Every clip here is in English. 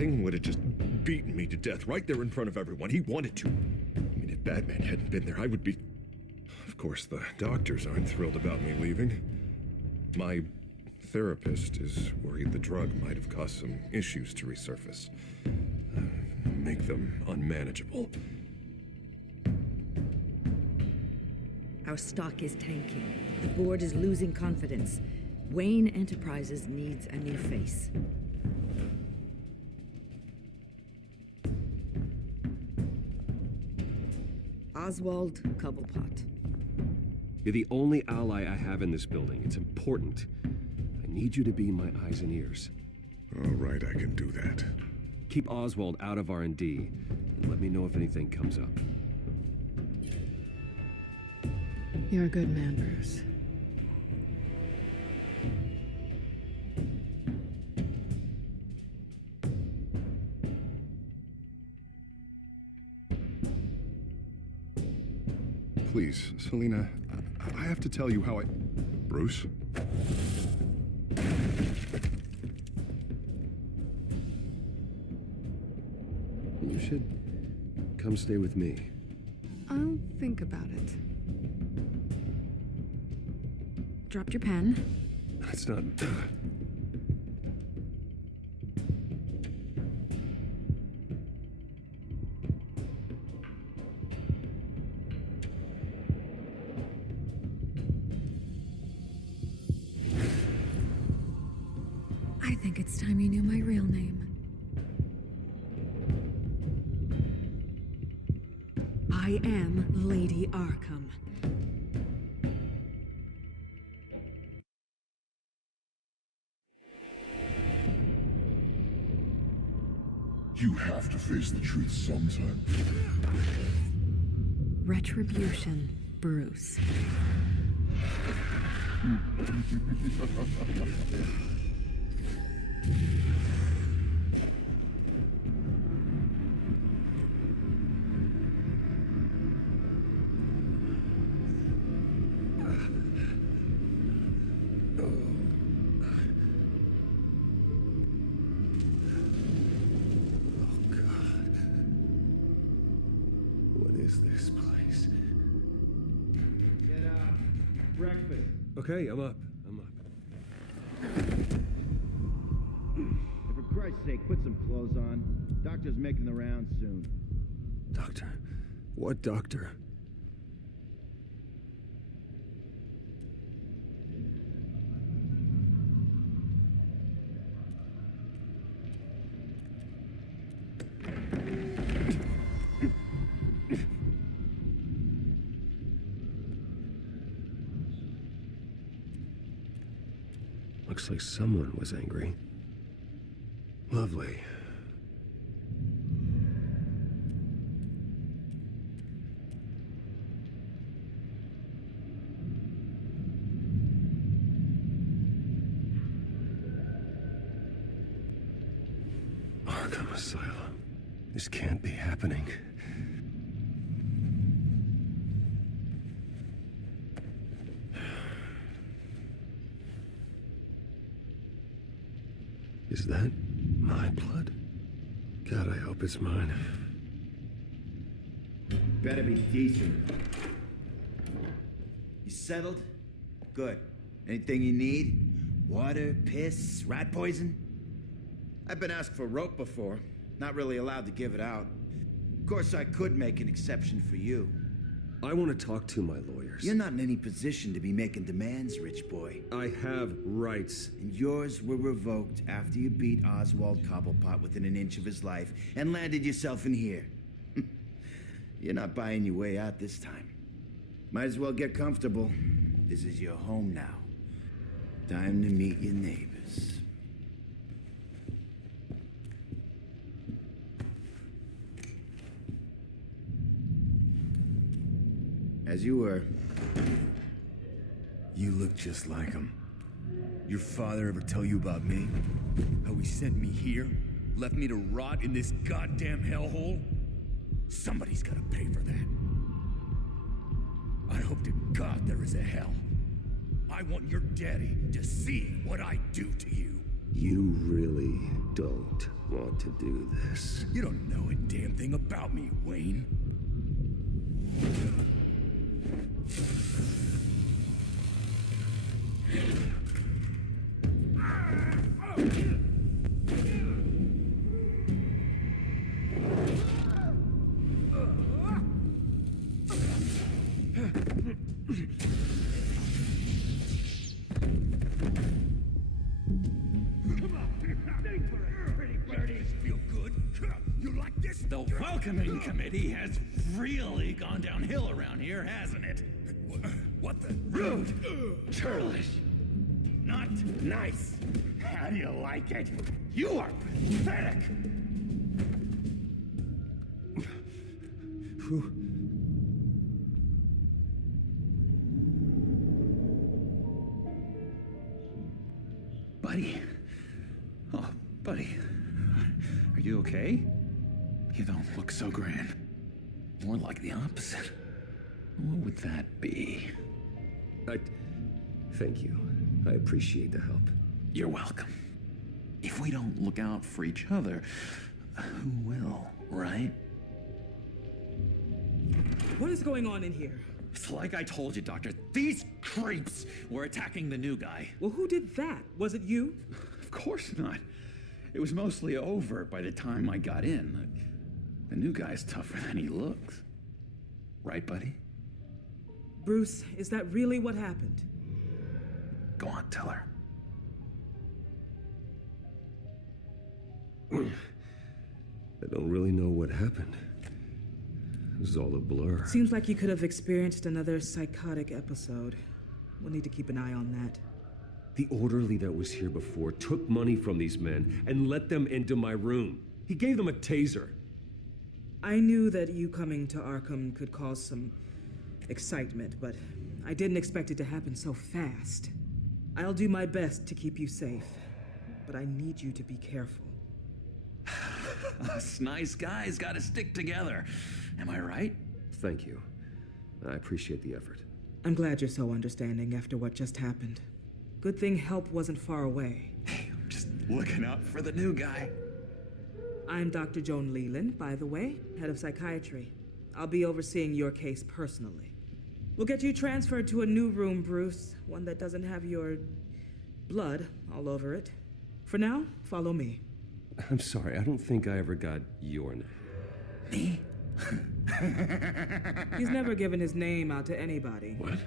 Penguin would have just beaten me to death right there in front of everyone. He wanted to. I mean, if Batman hadn't been there, I would be... Of course, the doctors aren't thrilled about me leaving. My therapist is worried the drug might have caused some issues to resurface. Make them unmanageable. Our stock is tanking. The board is losing confidence. Wayne Enterprises needs a new face. Oswald Cobblepot. You're the only ally I have in this building. It's important. I need you to be my eyes and ears. All right, I can do that. Keep Oswald out of R&D, and let me know if anything comes up. You're a good man, Bruce. Please, Selina, I have to tell you how I... Bruce? You should come stay with me. I'll think about it. Dropped your pen. It's not... I think it's time you knew my real name. I am Lady Arkham. You have to face the truth sometime. Retribution, Bruce. This place. Get up. Breakfast. Okay, I'm up. And for Christ's sake, put some clothes on. Doctor's making the rounds soon. Doctor? What doctor? Looks like someone was angry. Lovely. Arkham Asylum. This can't be happening. Is that my blood? God, I hope it's mine. Better be decent. You settled? Good. Anything you need? Water, piss, rat poison? I've been asked for rope before. Not really allowed to give it out. Of course, I could make an exception for you. I want to talk to my lawyers. You're not in any position to be making demands, rich boy. I have rights. And yours were revoked after you beat Oswald Cobblepot within an inch of his life and landed yourself in here. You're not buying your way out this time. Might as well get comfortable. This is your home now. Time to meet your neighbors. As you were. You look just like him. Your father ever tell you about me? How he sent me here? Left me to rot in this goddamn hellhole? Somebody's gotta pay for that. I hope to God there is a hell. I want your daddy to see what I do to you. You really don't want to do this. You don't know a damn thing about me, Wayne. The welcoming committee has really gone downhill around here, hasn't it? What the? Rude, churlish, not nice. How do you like it? You are pathetic. Buddy. Oh, buddy. Are you okay? You don't look so grand. More like the opposite. What would that be? Thank you. I appreciate the help. You're welcome. If we don't look out for each other, who will, right? What is going on in here? It's like I told you, Doctor. These creeps were attacking the new guy. Well, who did that? Was it you? Of course not. It was mostly over by the time I got in. The new guy's tougher than he looks. Right, buddy? Bruce, is that really what happened? Go on, tell her. I don't really know what happened. It was all a blur. Seems like you could have experienced another psychotic episode. We'll need to keep an eye on that. The orderly that was here before took money from these men and let them into my room. He gave them a taser. I knew that you coming to Arkham could cause some excitement, but I didn't expect it to happen so fast. I'll do my best to keep you safe, but I need you to be careful. Us nice guys gotta stick together. Am I right? Thank you. I appreciate the effort. I'm glad you're so understanding after what just happened. Good thing help wasn't far away. Hey, I'm just looking out for the new guy. I'm Dr. Joan Leland, by the way, head of psychiatry. I'll be overseeing your case personally. We'll get you transferred to a new room, Bruce, one that doesn't have your blood all over it. For now, follow me. I'm sorry, I don't think I ever got your name. Me? He's never given his name out to anybody. What?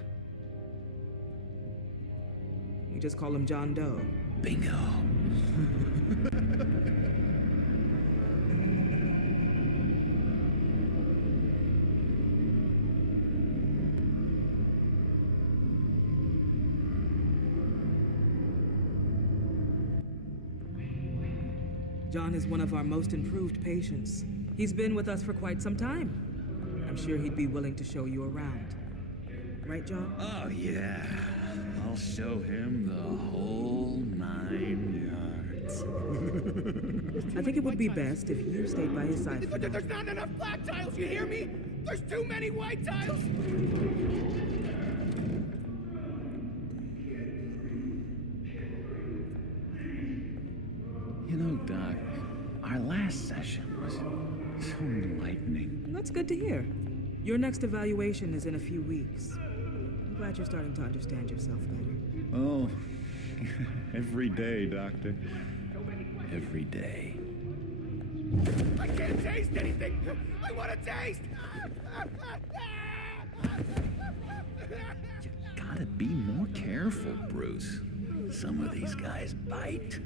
We just call him John Doe. Bingo. John is one of our most improved patients. He's been with us for quite some time. I'm sure he'd be willing to show you around. Right, John? Oh, yeah. I'll show him the whole 9 yards. I think it would be best if you stayed by his side for now. There's not enough black tiles, you hear me? There's too many white tiles! You know, Doc, our last session was so enlightening. That's good to hear. Your next evaluation is in a few weeks. I'm glad you're starting to understand yourself better. Oh, every day, Doctor. Every day. I can't taste anything! I want to taste! You gotta be more careful, Bruce. Some of these guys bite.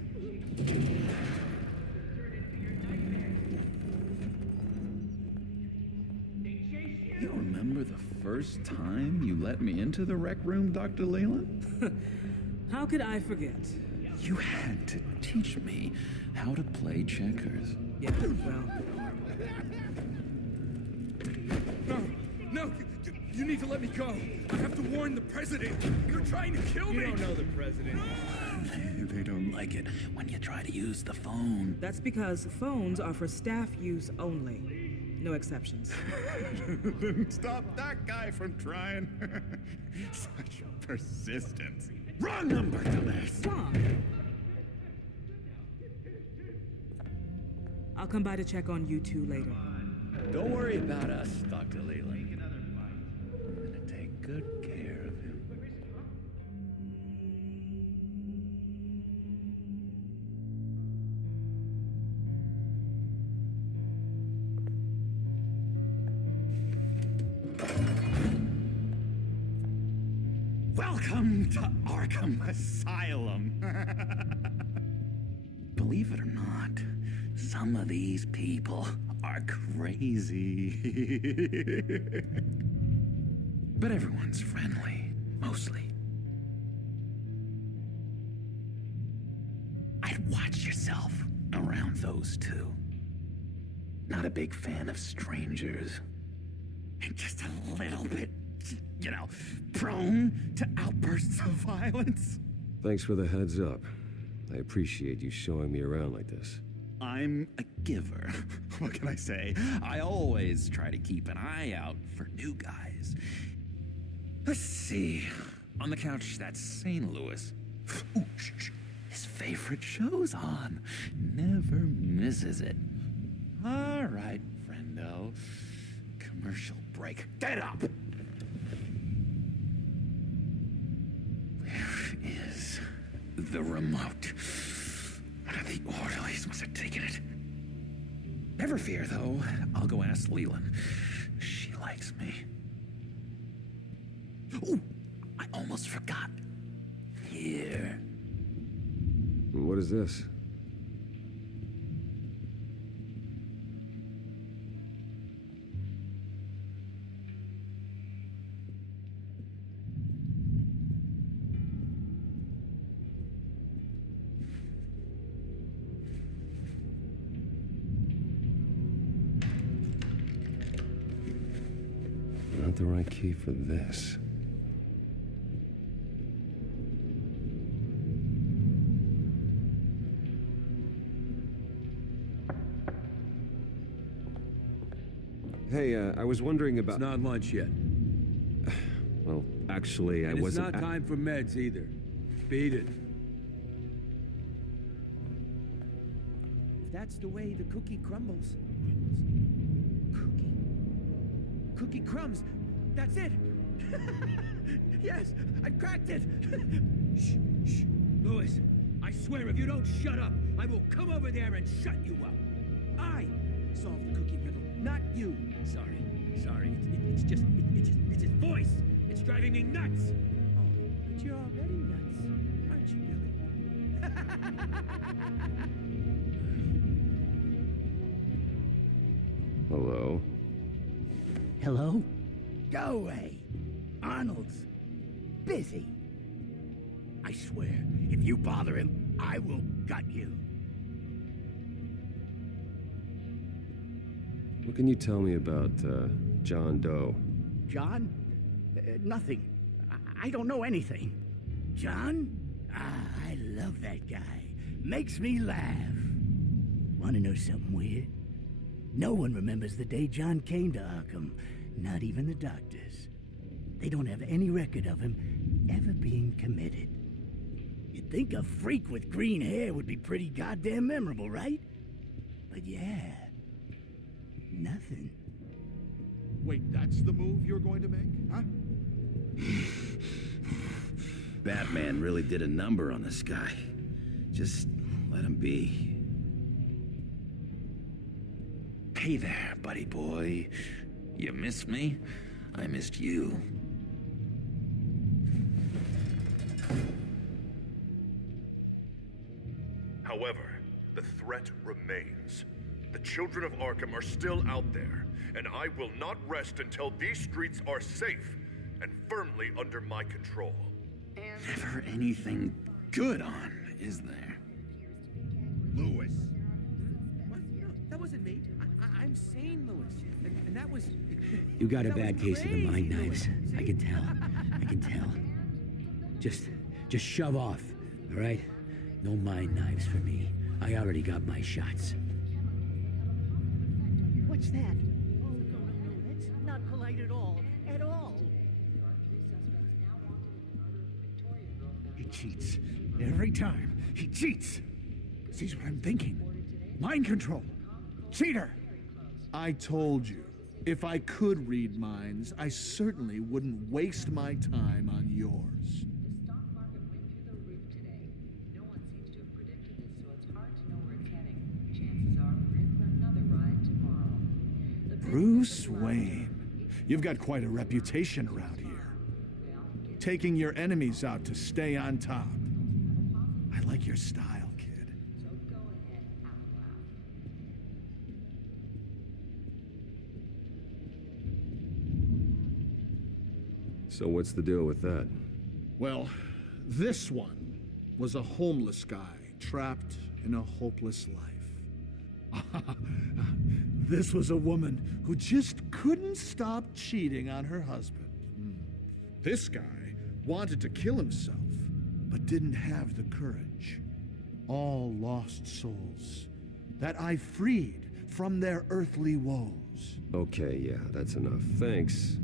You remember the first time you let me into the rec room, Dr. Leland? How could I forget? You had to teach me how to play checkers. Yeah, well, No, you need to let me go. I have to warn the president. You're trying to kill me. You don't know the president. They don't like it when you try to use the phone. that's because phones are for staff use only. No exceptions. Stop that guy from trying. Such persistence. Wrong number, dumbass. John! I'll come by to check on you two later. Don't worry about us, Dr. Leland. I'm gonna take good care of him. Welcome to Arkham Asylum. Believe it or not, some of these people are crazy. But everyone's friendly, mostly. I'd watch yourself around those two. Not a big fan of strangers. And just a little bit, prone to outbursts of violence. Thanks for the heads up. I appreciate you showing me around like this. I'm a giver. What can I say? I always try to keep an eye out for new guys. Let's see. On the couch, that's St. Louis. Ooh, shh. His favorite show's on. Never misses it. All right, friendo. Commercial break. Get up! Where is the remote? The orderlies must have taken it. Never fear, though. I'll go ask Leland. She likes me. Ooh, I almost forgot. Here. What is this? Not the right key for this. Hey, I was wondering about... It's not lunch yet. Well, actually, I And wasn't... it's not time for meds either. Beat it. If that's the way the cookie crumbles. Cookie crumbs. That's it. Yes, I've cracked it. Shh, shh. Louis, I swear if you don't shut up, I will come over there and shut you up. I solved the cookie riddle, not you. Sorry. It's just his voice. It's driving me nuts. Oh, but you're already nuts, aren't you, Billy? Hello? Hello? Go away. Arnold's busy. I swear, if you bother him, I will gut you. What can you tell me about, John Doe? John? Nothing. I don't know anything. John? I love that guy. Makes me laugh. Want to know something weird? No one remembers the day John came to Arkham. Not even the doctors. They don't have any record of him ever being committed. You'd think a freak with green hair would be pretty goddamn memorable, right? But yeah, nothing. Wait, that's the move you're going to make, huh? Batman really did a number on this guy. Just let him be. Hey there, buddy boy. You missed me? I missed you. However, the threat remains. The children of Arkham are still out there, and I will not rest until these streets are safe and firmly under my control. Never anything good on, is there? Louis. What? No, that wasn't me. I'm sane, Louis. And that was... You got a that bad was case of the mind crazy, knives. Louis. I can tell. I can tell. Just shove off, all right? No mind knives for me. I already got my shots. What's that? Oh, no, that's not polite at all. At all. He cheats. Every time. He cheats. Sees what I'm thinking. Mind control. Cheater! I told you, if I could read minds, I certainly wouldn't waste my time on yours. The stock market went through the roof today. No one seems to have predicted this, so it's hard to know where it's heading. Chances are we're in for another ride tomorrow. Bruce Wayne. You've got quite a reputation around here. Taking your enemies out to stay on top. I like your style, kid. So go ahead, have a laugh. So what's the deal with that? Well, this one was a homeless guy trapped in a hopeless life. This was a woman who just couldn't stop cheating on her husband. This guy wanted to kill himself, but didn't have the courage. All lost souls that I freed from their earthly woes. Okay, yeah, that's enough. Thanks.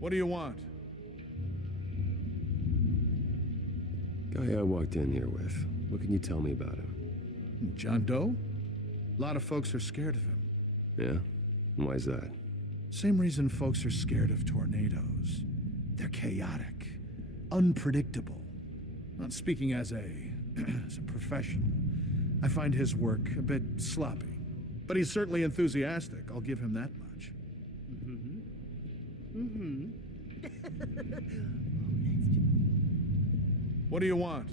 What do you want? Guy I walked in here with. What can you tell me about him? John Doe? A lot of folks are scared of him. Yeah? Why's that? Same reason folks are scared of tornadoes. They're chaotic, unpredictable. Not speaking as a professional, I find his work a bit sloppy. But he's certainly enthusiastic, I'll give him that much. What do you want?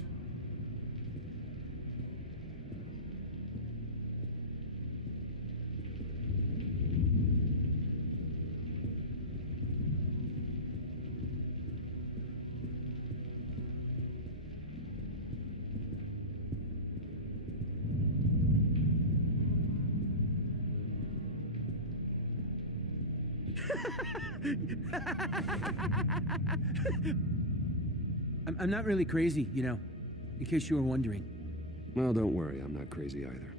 I'm not really crazy, you know, in case you were wondering. Well, don't worry, I'm not crazy either.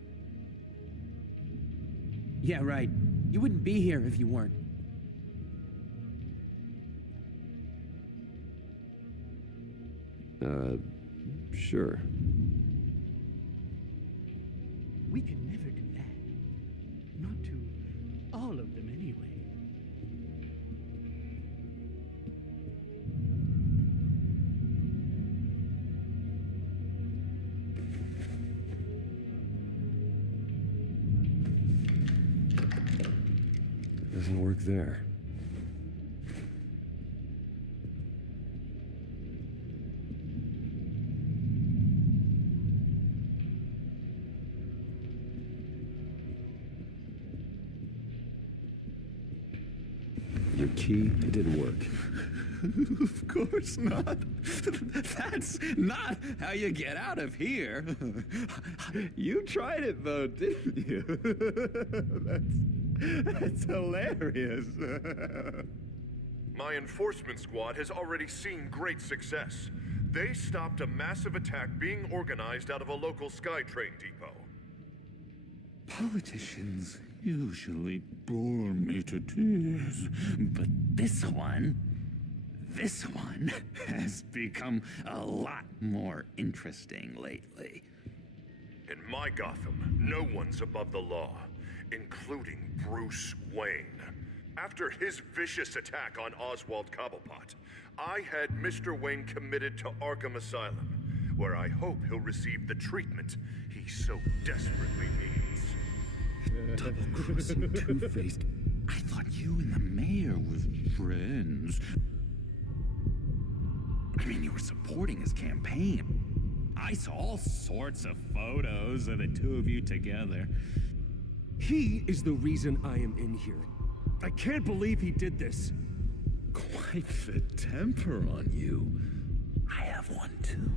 Yeah, right. You wouldn't be here if you weren't. Sure. We could never do that. Not to all of them, anyway. Doesn't work there. Your key, it didn't work. Of course not. That's not how you get out of here. You tried it though, didn't you? That's hilarious. My enforcement squad has already seen great success. They stopped a massive attack being organized out of a local SkyTrain depot. Politicians usually bore me to tears, but this one has become a lot more interesting lately. In my Gotham, no one's above the law, including Bruce Wayne. After his vicious attack on Oswald Cobblepot, I had Mr. Wayne committed to Arkham Asylum, where I hope he'll receive the treatment he so desperately needs. Double-crossing, two-faced. I thought you and the mayor were friends. I mean, you were supporting his campaign. I saw all sorts of photos of the two of you together. He is the reason I am in here. I can't believe he did this. Quite the temper on you. I have one too.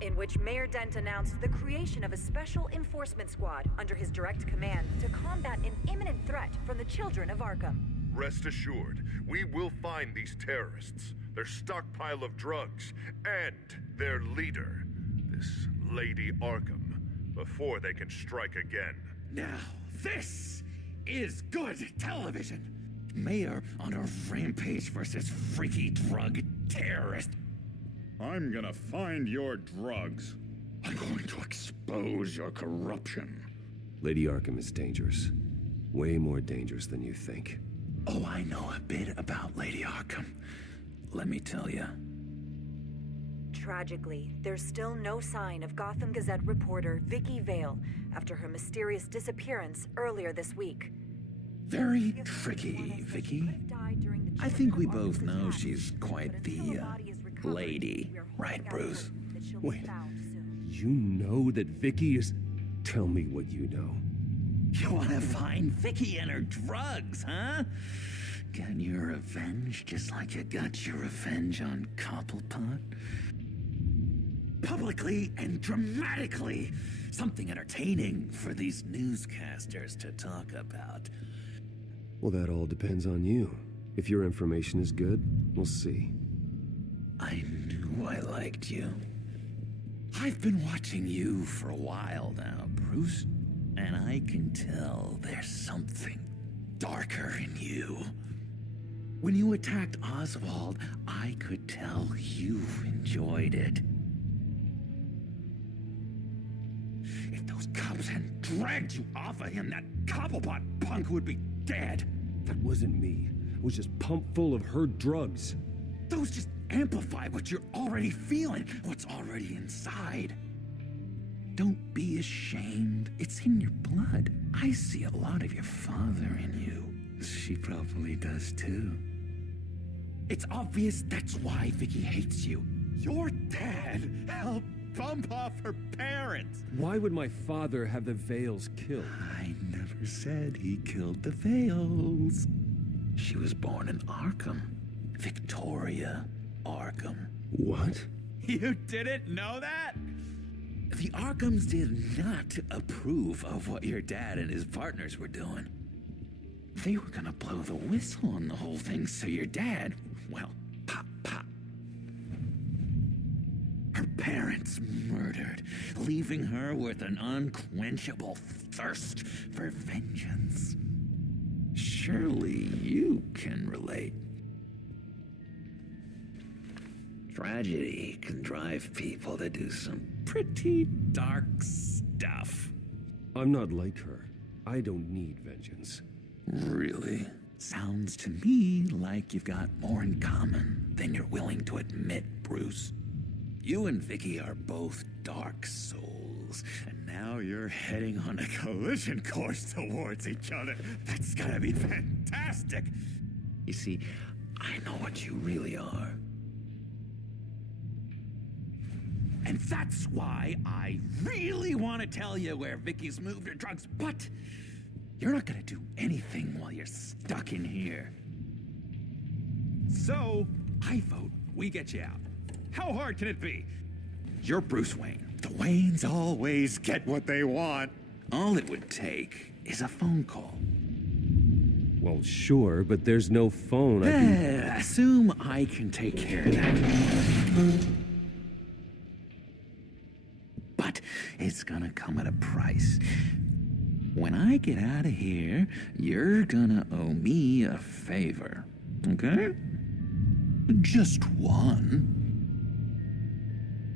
In which Mayor Dent announced the creation of a special enforcement squad under his direct command to combat an imminent threat from the children of Arkham. Rest assured, we will find these terrorists, their stockpile of drugs, and their leader, this Lady Arkham, before they can strike again. Now, this is good television. Mayor on a rampage versus freaky drug terrorist. I'm gonna find your drugs. I'm going to expose your corruption. Lady Arkham is dangerous. Way more dangerous than you think. Oh, I know a bit about Lady Arkham. Let me tell you. Tragically, there's still no sign of Gotham Gazette reporter Vicky Vale after her mysterious disappearance earlier this week. Very tricky, Vicky. I think we both know she's quite the, lady, right, Bruce? Wait, you know that Vicky is... Tell me what you know. You want to find Vicky and her drugs, huh? Get your revenge just like you got your revenge on Cobblepot? Publicly and dramatically. Something entertaining for these newscasters to talk about. Well, that all depends on you. If your information is good, we'll see. I knew I liked you. I've been watching you for a while now, Bruce, and I can tell there's something darker in you. When you attacked Oswald, I could tell you enjoyed it. If those cops hadn't dragged you off of him, that Cobblepot punk would be dead. That wasn't me. I was just pumped full of her drugs. Those just amplify what you're already feeling, what's already inside. Don't be ashamed. It's in your blood. I see a lot of your father in you. She probably does too. It's obvious that's why Vicky hates you. Your dad helped bump off her parents. Why would my father have the Vales killed? I never said he killed the Vales. She was born in Arkham. Victoria Arkham. What? You didn't know that? The Arkhams did not approve of what your dad and his partners were doing. They were gonna blow the whistle on the whole thing, so your dad, well, pop. Her parents murdered, leaving her with an unquenchable thirst for vengeance. Surely you can relate. Tragedy can drive people to do some pretty dark stuff. I'm not like her. I don't need vengeance. Really? Sounds to me like you've got more in common than you're willing to admit, Bruce. You and Vicky are both dark souls, and now you're heading on a collision course towards each other. That's gonna be fantastic! You see, I know what you really are. And that's why I really want to tell you where Vicky's moved her drugs, but you're not gonna do anything while you're stuck in here. So, I vote we get you out. How hard can it be? You're Bruce Wayne. The Waynes always get what they want. All it would take is a phone call. Well, sure, but there's no phone. Assume I can take care of that. But it's gonna come at a price. When I get out of here, you're gonna owe me a favor, okay? Just one.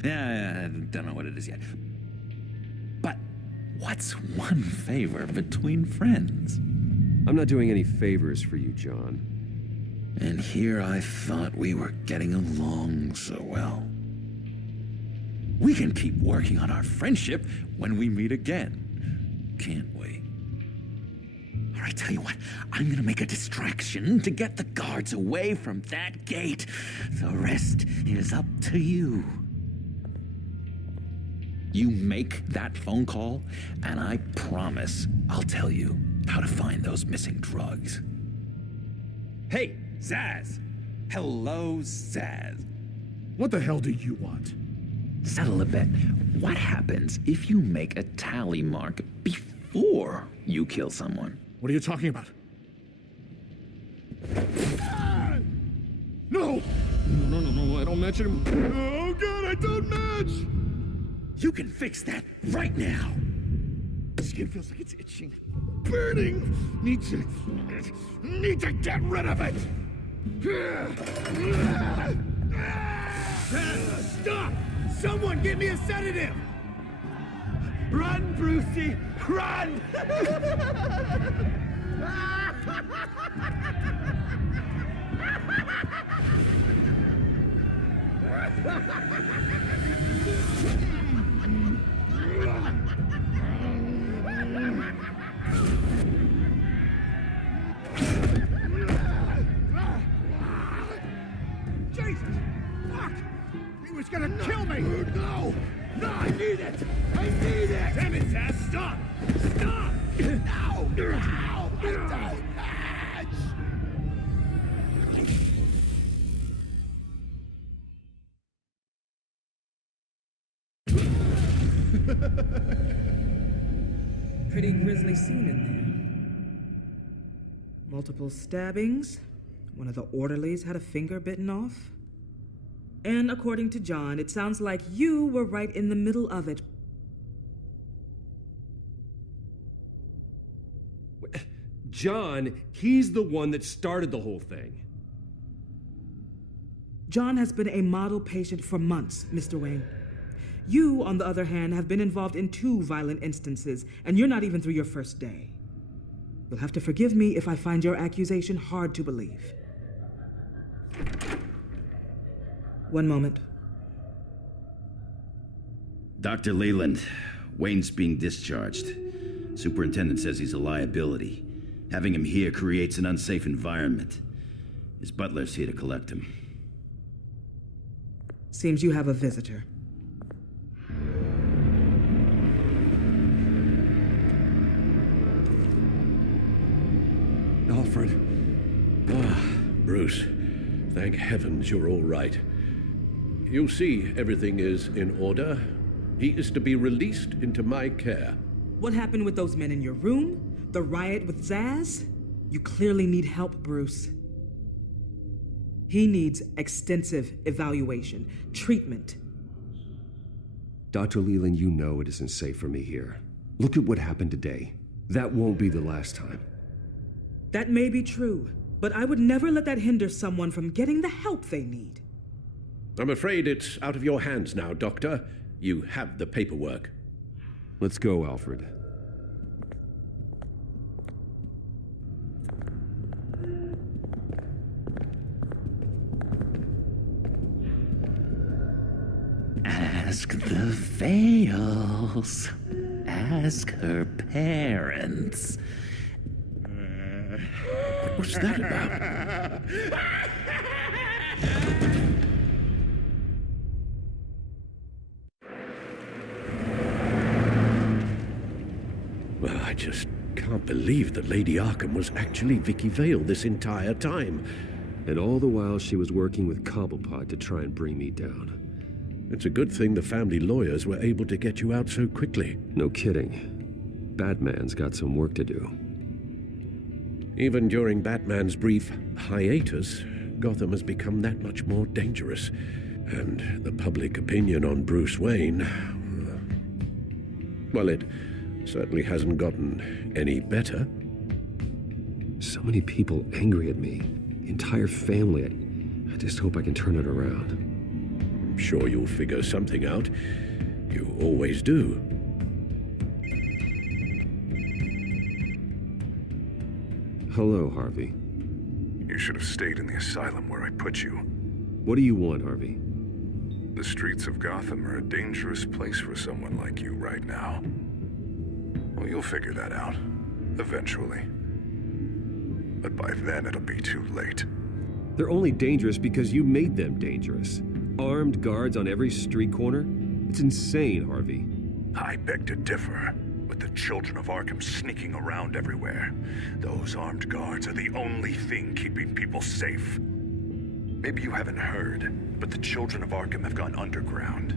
Yeah, I don't know what it is yet. But what's one favor between friends? I'm not doing any favors for you, John. And here I thought we were getting along so well. We can keep working on our friendship when we meet again, can't we? All right, tell you what, I'm gonna make a distraction to get the guards away from that gate. The rest is up to you. You make that phone call, and I promise I'll tell you how to find those missing drugs. Hey, Zaz! Hello, Zaz. What the hell do you want? Settle a bet. What happens if you make a tally mark before you kill someone? What are you talking about? No! No, I don't match him. Oh god, I don't match! You can fix that right now. Skin feels like it's itching. Burning! Need to get rid of it! Stop! Someone give me a sedative! Run, Brucey! Run! Jesus! Fuck! He was gonna kill me! No! No, I need it! I need it! Damn it, Taz! Stop! Stop! No! No! I don't match! Pretty grisly scene in there. Multiple stabbings. One of the orderlies had a finger bitten off. And according to John, it sounds like you were right in the middle of it. John, he's the one that started the whole thing. John has been a model patient for months, Mr. Wayne. You, on the other hand, have been involved in 2 violent instances, and you're not even through your first day. You'll have to forgive me if I find your accusation hard to believe. One moment. Dr. Leland, Wayne's being discharged. Superintendent says he's a liability. Having him here creates an unsafe environment. His butler's here to collect him. Seems you have a visitor. Alfred. Ah, Bruce. Thank heavens you're all right. You see, everything is in order. He is to be released into my care. What happened with those men in your room? The riot with Zaz? You clearly need help, Bruce. He needs extensive evaluation, treatment. Dr. Leland, you know it isn't safe for me here. Look at what happened today. That won't be the last time. That may be true, but I would never let that hinder someone from getting the help they need. I'm afraid it's out of your hands now, Doctor. You have the paperwork. Let's go, Alfred. Ask the Vales. Ask her parents. What's that about? Well, I just can't believe that Lady Arkham was actually Vicky Vale this entire time. And all the while she was working with Cobblepot to try and bring me down. It's a good thing the family lawyers were able to get you out so quickly. No kidding. Batman's got some work to do. Even during Batman's brief hiatus, Gotham has become that much more dangerous. And the public opinion on Bruce Wayne... well, it certainly hasn't gotten any better. So many people angry at me. Entire family. I just hope I can turn it around. I'm sure you'll figure something out. You always do. Hello, Harvey. You should have stayed in the asylum where I put you. What do you want, Harvey? The streets of Gotham are a dangerous place for someone like you right now. Well, you'll figure that out. Eventually. But by then, it'll be too late. They're only dangerous because you made them dangerous. Armed guards on every street corner? It's insane, Harvey. I beg to differ. With the children of Arkham sneaking around everywhere, those armed guards are the only thing keeping people safe. Maybe you haven't heard, but the children of Arkham have gone underground,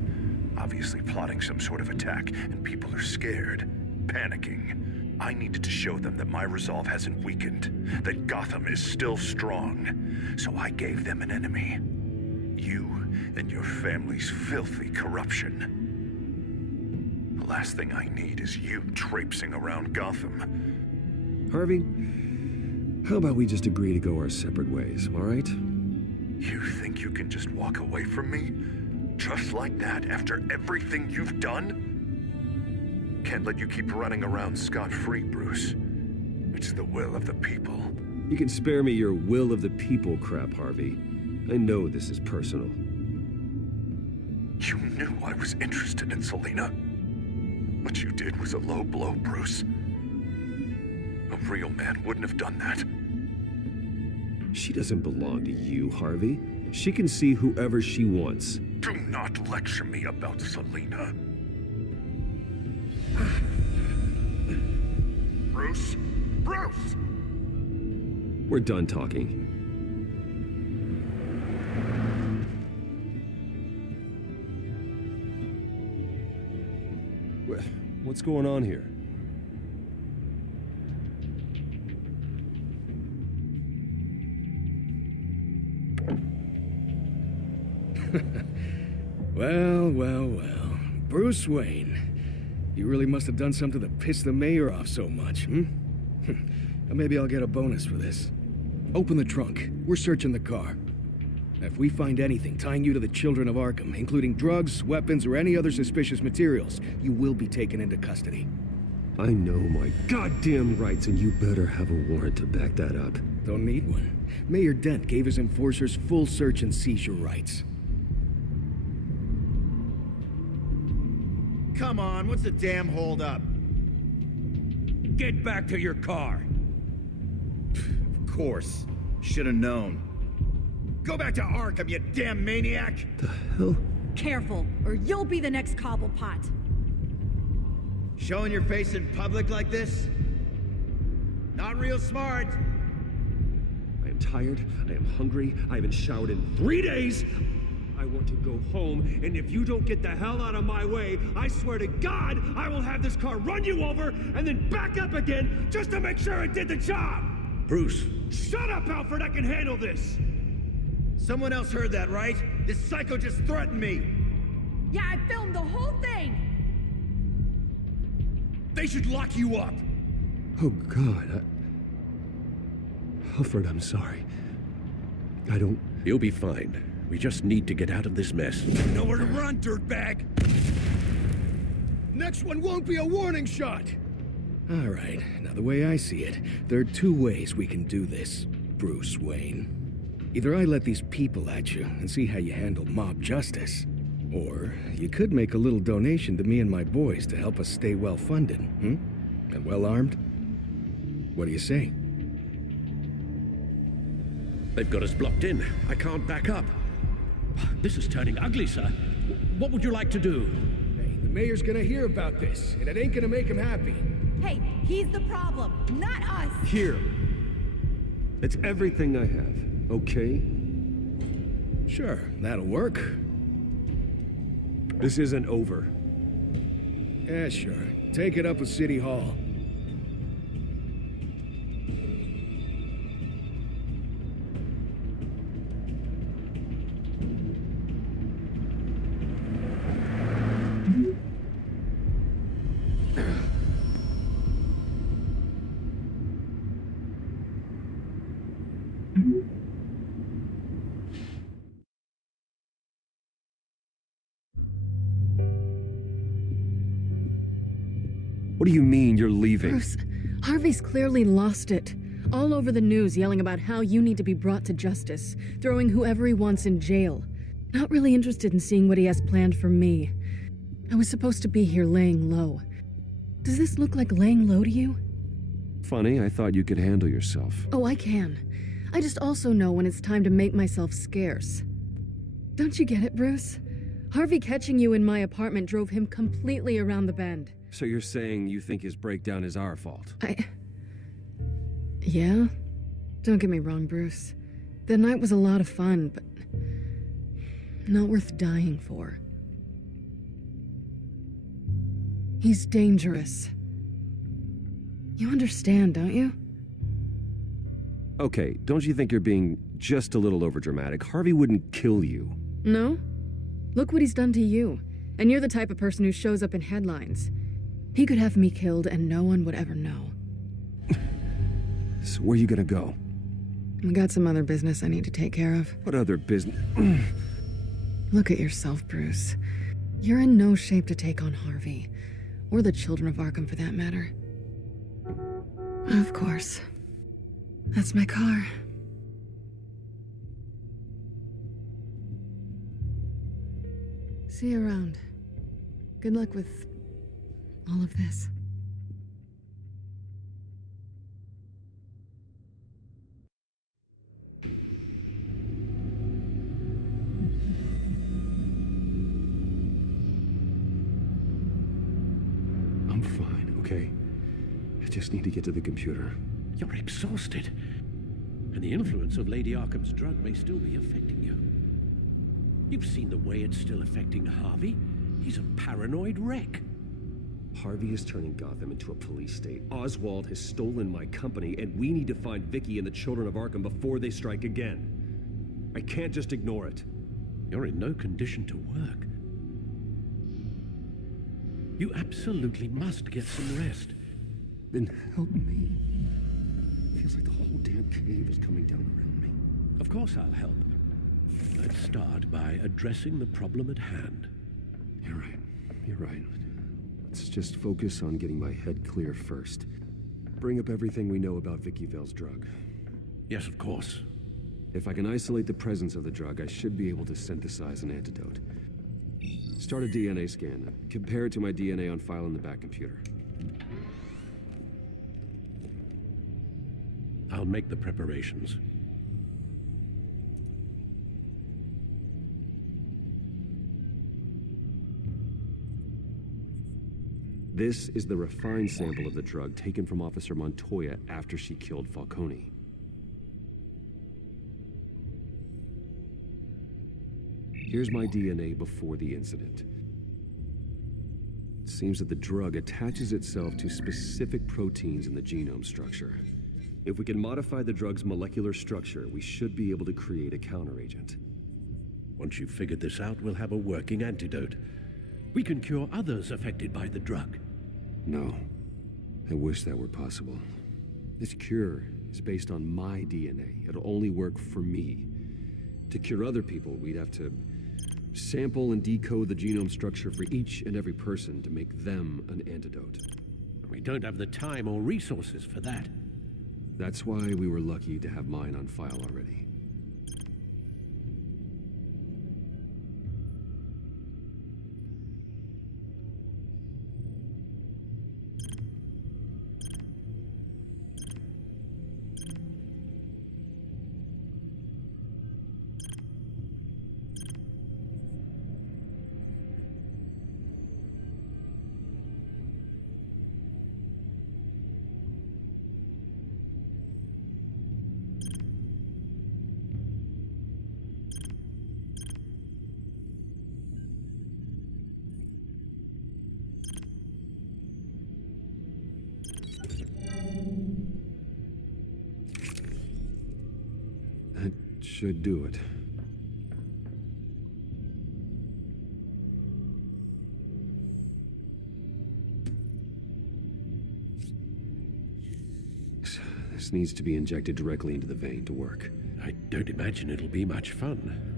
obviously plotting some sort of attack, and people are scared, panicking. I needed to show them that my resolve hasn't weakened, that Gotham is still strong, so I gave them an enemy. You and your family's filthy corruption. The last thing I need is you traipsing around Gotham. Harvey, how about we just agree to go our separate ways, all right? You think you can just walk away from me? Just like that, after everything you've done? Can't let you keep running around scot-free, Bruce. It's the will of the people. You can spare me your will of the people crap, Harvey. I know this is personal. You knew I was interested in Selina. What you did was a low blow, Bruce. A real man wouldn't have done that. She doesn't belong to you, Harvey. She can see whoever she wants. Do not lecture me about Selina. Bruce? Bruce! We're done talking. What's going on here? Well. Bruce Wayne. You really must have done something to piss the mayor off so much, hmm? Maybe I'll get a bonus for this. Open the trunk. We're searching the car. If we find anything tying you to the children of Arkham, including drugs, weapons, or any other suspicious materials, you will be taken into custody. I know my goddamn rights, and you better have a warrant to back that up. Don't need one. Mayor Dent gave his enforcers full search and seizure rights. Come on, what's the damn holdup? Get back to your car. Of course. Should have known. Go back to Arkham, you damn maniac! The hell? Careful, or you'll be the next Cobblepot. Showing your face in public like this? Not real smart. I am tired, I am hungry, I haven't showered in 3 days! I want to go home, and if you don't get the hell out of my way, I swear to God, I will have this car run you over, and then back up again, just to make sure it did the job! Bruce! Shut up, Alfred, I can handle this! Someone else heard that, right? This psycho just threatened me! Yeah, I filmed the whole thing! They should lock you up! Oh, God, Alfred, I'm sorry. I don't... You'll be fine. We just need to get out of this mess. Nowhere to run, dirtbag! Next one won't be a warning shot! All right, now the way I see it, there are two ways we can do this, Bruce Wayne. Either I let these people at you and see how you handle mob justice, or you could make a little donation to me and my boys to help us stay well-funded, and well-armed. What do you say? They've got us blocked in. I can't back up. This is turning ugly, sir. What would you like to do? Hey, the mayor's gonna hear about this, and it ain't gonna make him happy. Hey, he's the problem, not us! Here. It's everything I have, okay? Sure, that'll work. This isn't over. Yeah, sure. Take it up with City Hall. What do you mean you're leaving? Bruce, Harvey's clearly lost it. All over the news yelling about how you need to be brought to justice, throwing whoever he wants in jail. Not really interested in seeing what he has planned for me. I was supposed to be here laying low. Does this look like laying low to you? Funny, I thought you could handle yourself. Oh, I can. I just also know when it's time to make myself scarce. Don't you get it, Bruce? Harvey catching you in my apartment drove him completely around the bend. So you're saying you think his breakdown is our fault? Yeah? Don't get me wrong, Bruce. The night was a lot of fun, but not worth dying for. He's dangerous. You understand, don't you? Okay, don't you think you're being just a little overdramatic? Harvey wouldn't kill you. No? Look what he's done to you. And you're the type of person who shows up in headlines. He could have me killed and no one would ever know. So where are you gonna go? I got some other business I need to take care of. What other business? Look at yourself, Bruce. You're in no shape to take on Harvey. Or the children of Arkham, for that matter. Of course. That's my car. See you around. Good luck with all of this. I'm fine, okay? I just need to get to the computer. You're exhausted. And the influence of Lady Arkham's drug may still be affecting you. You've seen the way it's still affecting Harvey. He's a paranoid wreck. Harvey is turning Gotham into a police state. Oswald has stolen my company, and we need to find Vicky and the children of Arkham before they strike again. I can't just ignore it. You're in no condition to work. You absolutely must get some rest. Then help me. Feels like the whole damn cave is coming down around me. Of course I'll help. Let's start by addressing the problem at hand. You're right. You're right. Let's just focus on getting my head clear first. Bring up everything we know about Vicky Vale's drug. Yes, of course. If I can isolate the presence of the drug, I should be able to synthesize an antidote. Start a DNA scan. Compare it to my DNA on file in the back computer. I'll make the preparations. This is the refined sample of the drug taken from Officer Montoya after she killed Falcone. Here's my DNA before the incident. It seems that the drug attaches itself to specific proteins in the genome structure. If we can modify the drug's molecular structure, we should be able to create a counteragent. Once you've figured this out, we'll have a working antidote. We can cure others affected by the drug. No. I wish that were possible. This cure is based on my DNA. It'll only work for me. To cure other people, we'd have to sample and decode the genome structure for each and every person to make them an antidote. We don't have the time or resources for that. That's why we were lucky to have mine on file already. Should do it. This needs to be injected directly into the vein to work. I don't imagine it'll be much fun.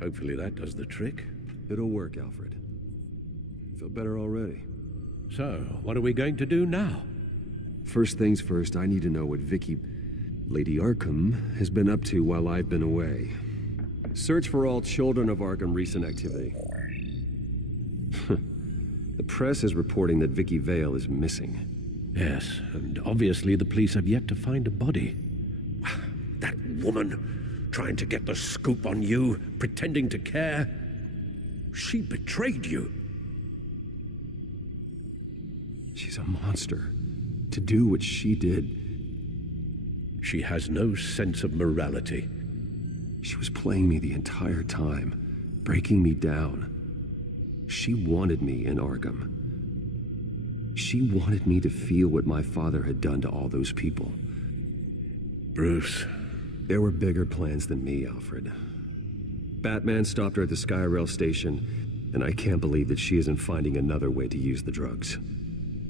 Hopefully that does the trick. It'll work, Alfred. I feel better already. So, what are we going to do now? First things first, I need to know what Vicky, Lady Arkham, has been up to while I've been away. Search for all children of Arkham recent activity. The press is reporting that Vicky Vale is missing. Yes, and obviously the police have yet to find a body. That woman, trying to get the scoop on you, pretending to care. She betrayed you. She's a monster. To do what she did. She has no sense of morality. She was playing me the entire time, breaking me down. She wanted me in Arkham. She wanted me to feel what my father had done to all those people. Bruce. There were bigger plans than me, Alfred. Batman stopped her at the Skyrail station, and I can't believe that she isn't finding another way to use the drugs.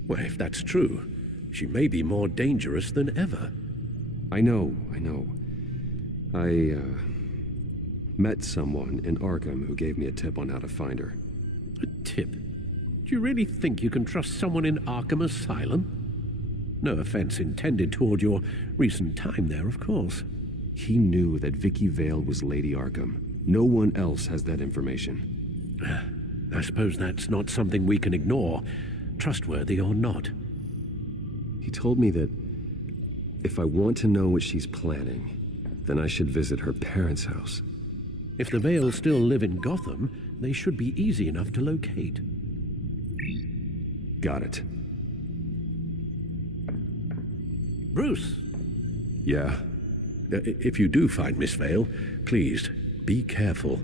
Well, if that's true, she may be more dangerous than ever. I know. I met someone in Arkham who gave me a tip on how to find her. A tip? Do you really think you can trust someone in Arkham Asylum? No offense intended toward your recent time there, of course. He knew that Vicky Vale was Lady Arkham. No one else has that information. I suppose that's not something we can ignore, trustworthy or not. He told me that if I want to know what she's planning, then I should visit her parents' house. If the Vales still live in Gotham, they should be easy enough to locate. Got it. Bruce! Yeah? If you do find Miss Vale, please, be careful.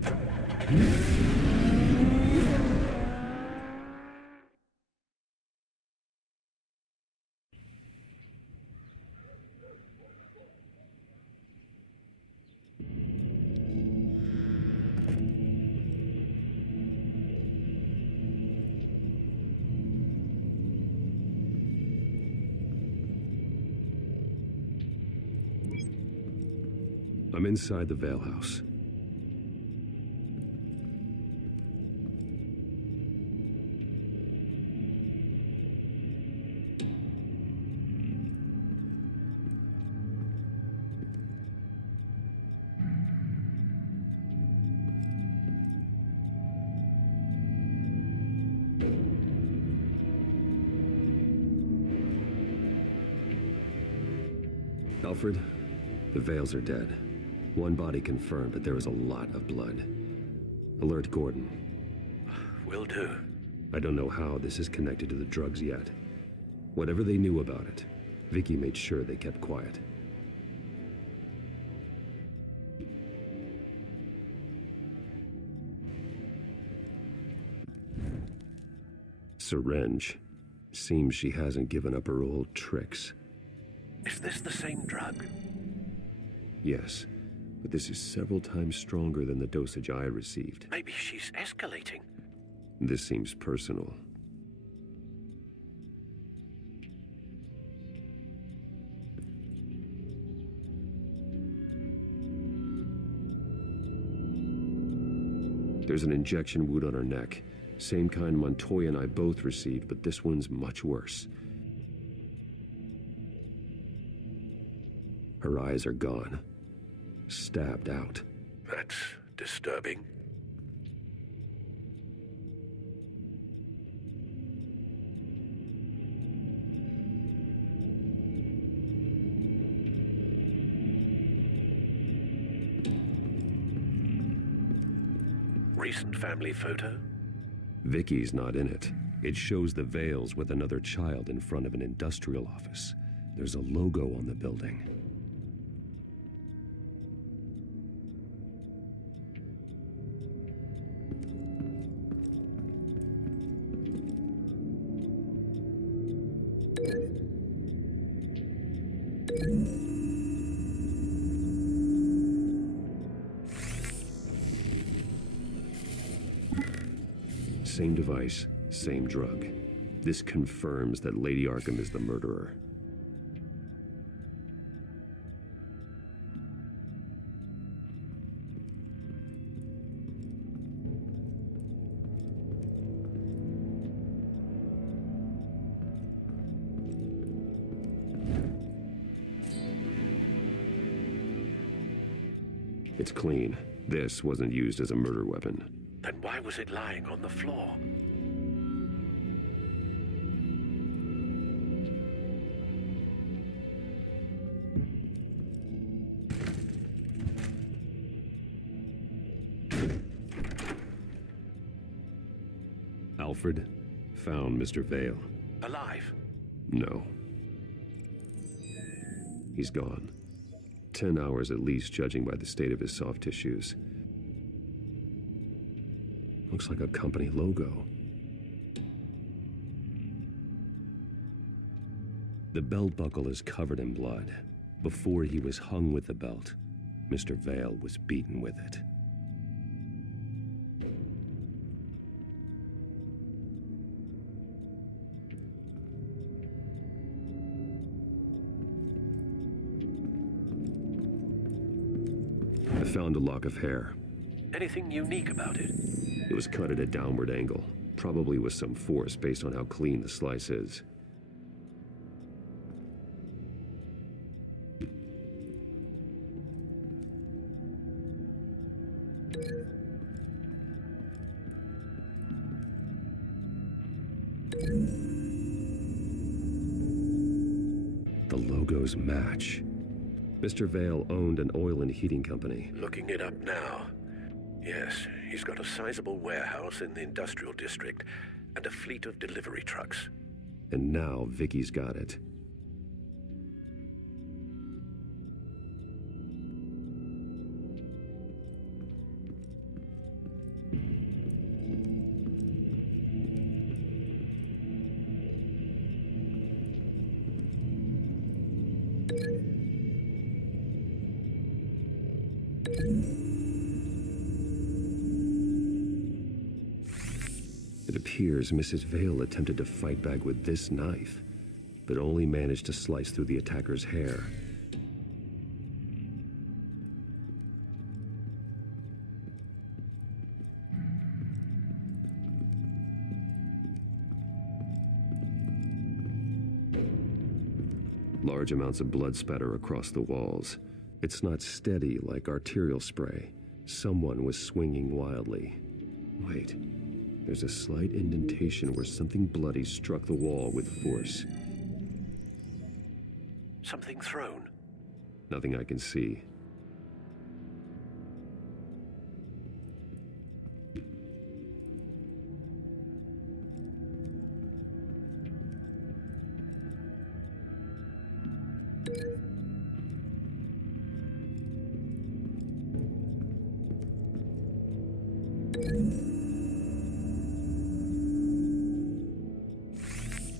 I'm inside the Vale house. Alfred, the Vales are dead. One body confirmed, but there is a lot of blood. Alert Gordon. Will do. I don't know how this is connected to the drugs yet. Whatever they knew about it, Vicky made sure they kept quiet. Syringe. Seems she hasn't given up her old tricks. Is this the same drug? Yes, but this is several times stronger than the dosage I received. Maybe she's escalating. This seems personal. There's an injection wound on her neck. Same kind Montoya and I both received, but this one's much worse. Her eyes are gone. Stabbed out. That's disturbing. Recent family photo? Vicky's not in it. It shows the Vales with another child in front of an industrial office. There's a logo on the building. Same device, same drug. This confirms that Lady Arkham is the murderer. It's clean. This wasn't used as a murder weapon. Then why was it lying on the floor? Alfred found Mr. Vale. Alive? No. He's gone. 10 hours at least, judging by the state of his soft tissues. Looks like a company logo. The belt buckle is covered in blood. Before he was hung with the belt, Mr. Vale was beaten with it. I found a lock of hair. Anything unique about it? It was cut at a downward angle, probably with some force based on how clean the slice is. The logos match. Mr. Vale owned an oil and heating company. Looking it up now. Yes, he's got a sizable warehouse in the industrial district and a fleet of delivery trucks. And now Vicky's got it. It appears Mrs. Vale attempted to fight back with this knife, but only managed to slice through the attacker's hair. Large amounts of blood spatter across the walls. It's not steady like arterial spray. Someone was swinging wildly. Wait. There's a slight indentation where something bloody struck the wall with force. Something thrown. Nothing I can see.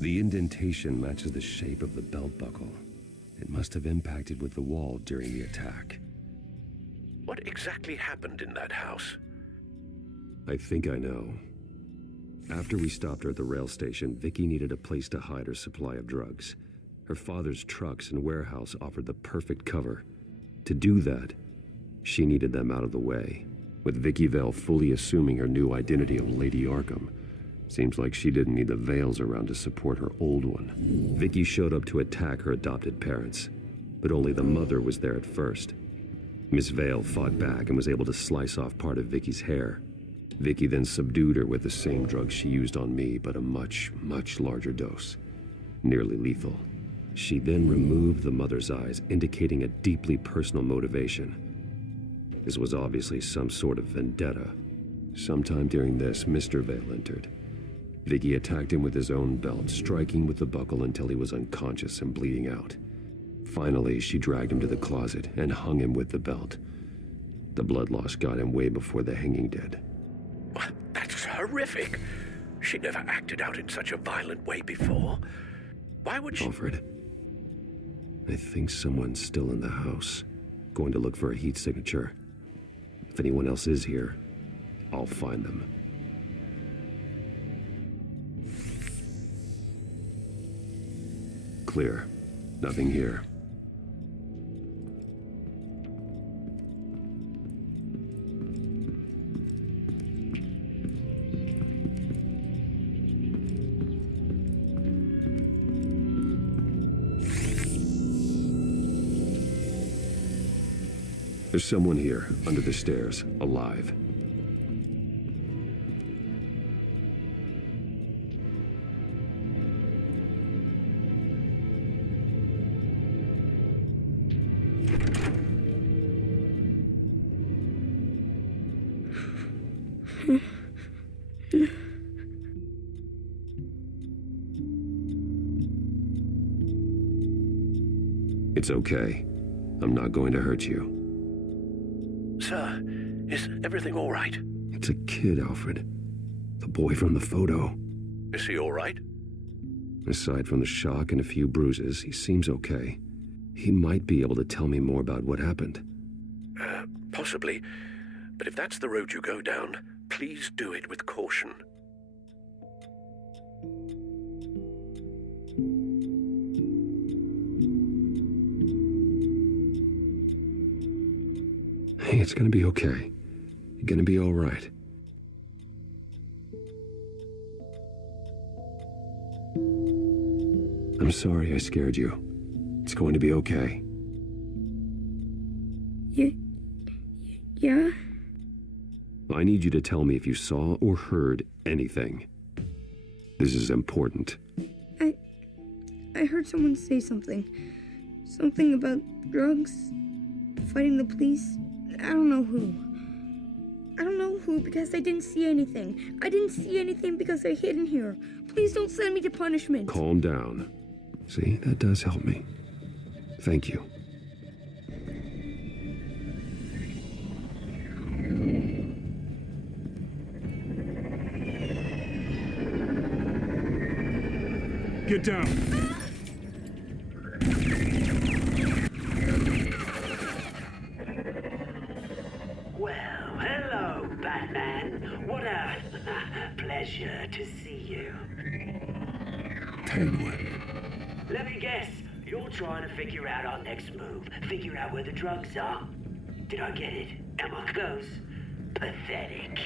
The indentation matches the shape of the belt buckle. It must have impacted with the wall during the attack. What exactly happened in that house? I think I know. After we stopped her at the rail station, Vicky needed a place to hide her supply of drugs. Her father's trucks and warehouse offered the perfect cover. To do that, she needed them out of the way, with Vicky Vale fully assuming her new identity of Lady Arkham. Seems like she didn't need the Vales around to support her old one. Vicky showed up to attack her adopted parents, but only the mother was there at first. Miss Vale fought back and was able to slice off part of Vicky's hair. Vicky then subdued her with the same drug she used on me, but a much, much larger dose. Nearly lethal. She then removed the mother's eyes, indicating a deeply personal motivation. This was obviously some sort of vendetta. Sometime during this, Mr. Vale entered. Vicky attacked him with his own belt, striking with the buckle until he was unconscious and bleeding out. Finally, she dragged him to the closet and hung him with the belt. The blood loss got him way before the hanging did. That's horrific. She never acted out in such a violent way before. Why would she... Alfred, I think someone's still in the house. Going to look for a heat signature. If anyone else is here, I'll find them. Clear. Nothing here. There's someone here, under the stairs, alive. It's okay. I'm not going to hurt you. Sir, is everything all right? It's a kid, Alfred. The boy from the photo. Is he all right? Aside from the shock and a few bruises, he seems okay. He might be able to tell me more about what happened. Possibly. But if that's the road you go down, please do it with caution. Hey, it's gonna be okay. You're gonna be all right. I'm sorry I scared you. It's going to be okay. Yeah? I need you to tell me if you saw or heard anything. This is important. I heard someone say something. Something about drugs, fighting the police. I don't know who. I don't know who because I didn't see anything. I didn't see anything because I hid in here. Please don't send me to punishment. Calm down. See, that does help me. Thank you. Get down. Well, hello, Batman. What a pleasure to see you. Penguin. Let me guess. You're trying to figure out our next move. Figure out where the drugs are. Did I get it? Am I close? Pathetic.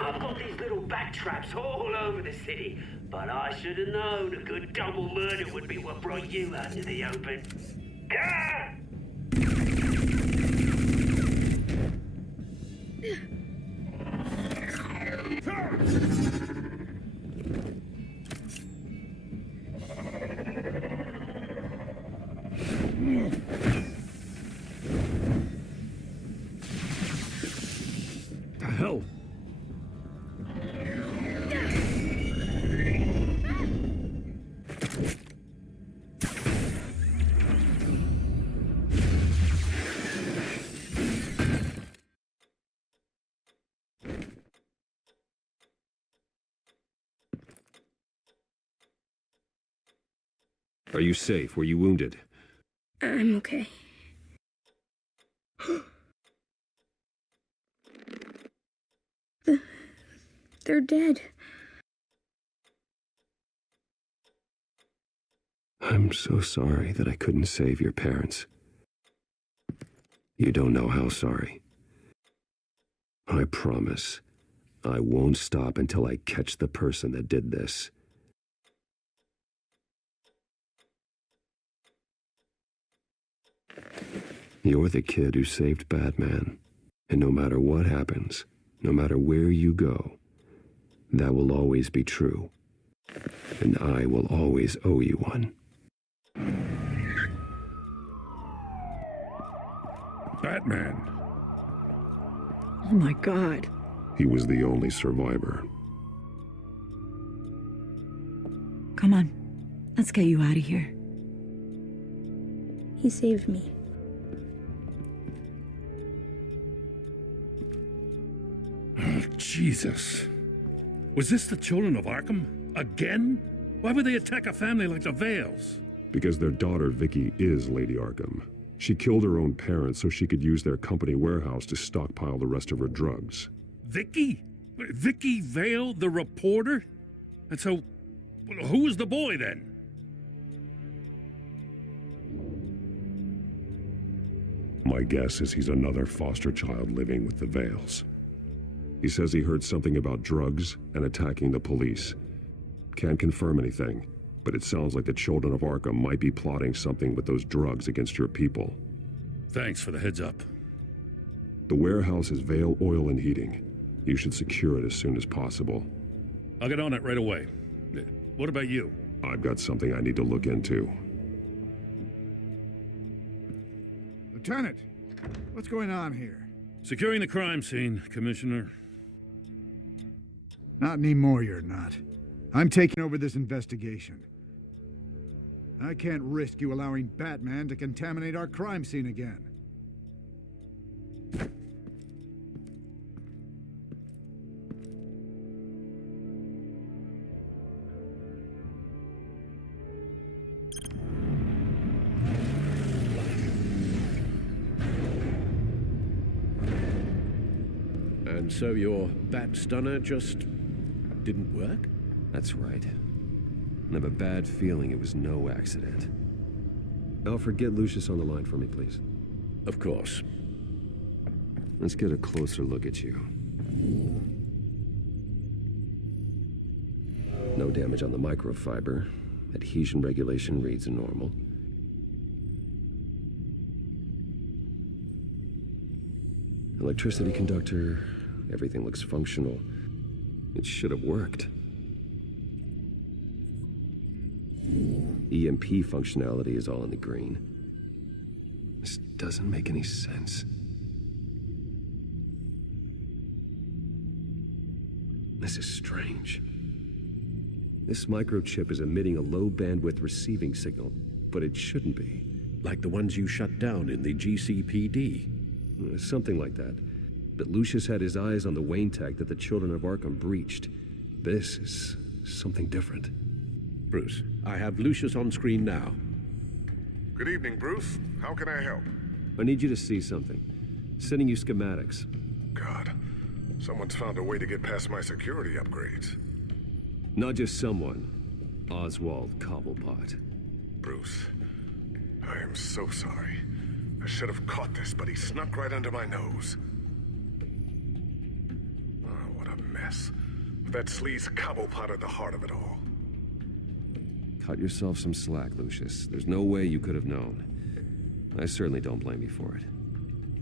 I've got these little bat traps all over the city, but I should have known a good double murder would be what brought you out to the open. Ah! The hell? Are you safe? Were you wounded? I'm okay. They're dead. I'm so sorry that I couldn't save your parents. You don't know how sorry. I promise, I won't stop until I catch the person that did this. You're the kid who saved Batman, and no matter what happens, no matter where you go, that will always be true, and I will always owe you one. Batman. Oh my God. He was the only survivor. Come on, let's get you out of here. He saved me. Oh, Jesus. Was this the children of Arkham? Again? Why would they attack a family like the Vales? Because their daughter, Vicky, is Lady Arkham. She killed her own parents so she could use their company warehouse to stockpile the rest of her drugs. Vicky? Vicky Vale, the reporter? And so, who was the boy then? My guess is he's another foster child living with the Vales. He says he heard something about drugs and attacking the police. Can't confirm anything, but it sounds like the children of Arkham might be plotting something with those drugs against your people. Thanks for the heads up. The warehouse is Vale Oil and Heating. You should secure it as soon as possible. I'll get on it right away. What about you? I've got something I need to look into. Lieutenant, what's going on here? Securing the crime scene, Commissioner. Not anymore, you're not. I'm taking over this investigation. I can't risk you allowing Batman to contaminate our crime scene again. So your bat stunner just didn't work? That's right. I have a bad feeling it was no accident. Alfred, get Lucius on the line for me, please. Of course. Let's get a closer look at you. No damage on the microfiber. Adhesion regulation reads normal. Electricity conductor, everything looks functional. It should have worked. EMP functionality is all in the green. This doesn't make any sense. This is strange. This microchip is emitting a low bandwidth receiving signal, but it shouldn't be. Like the ones you shut down in the GCPD. Something like that. But Lucius had his eyes on the Wayne tag that the children of Arkham breached. This is something different. Bruce, I have Lucius on screen now. Good evening, Bruce. How can I help? I need you to see something. Sending you schematics. God, someone's found a way to get past my security upgrades. Not just someone. Oswald Cobblepot. Bruce, I am so sorry. I should have caught this, but he snuck right under my nose. Oh, what a mess. With that sleaze Cobblepot at the heart of it all. Cut yourself some slack, Lucius. There's no way you could have known. I certainly don't blame you for it.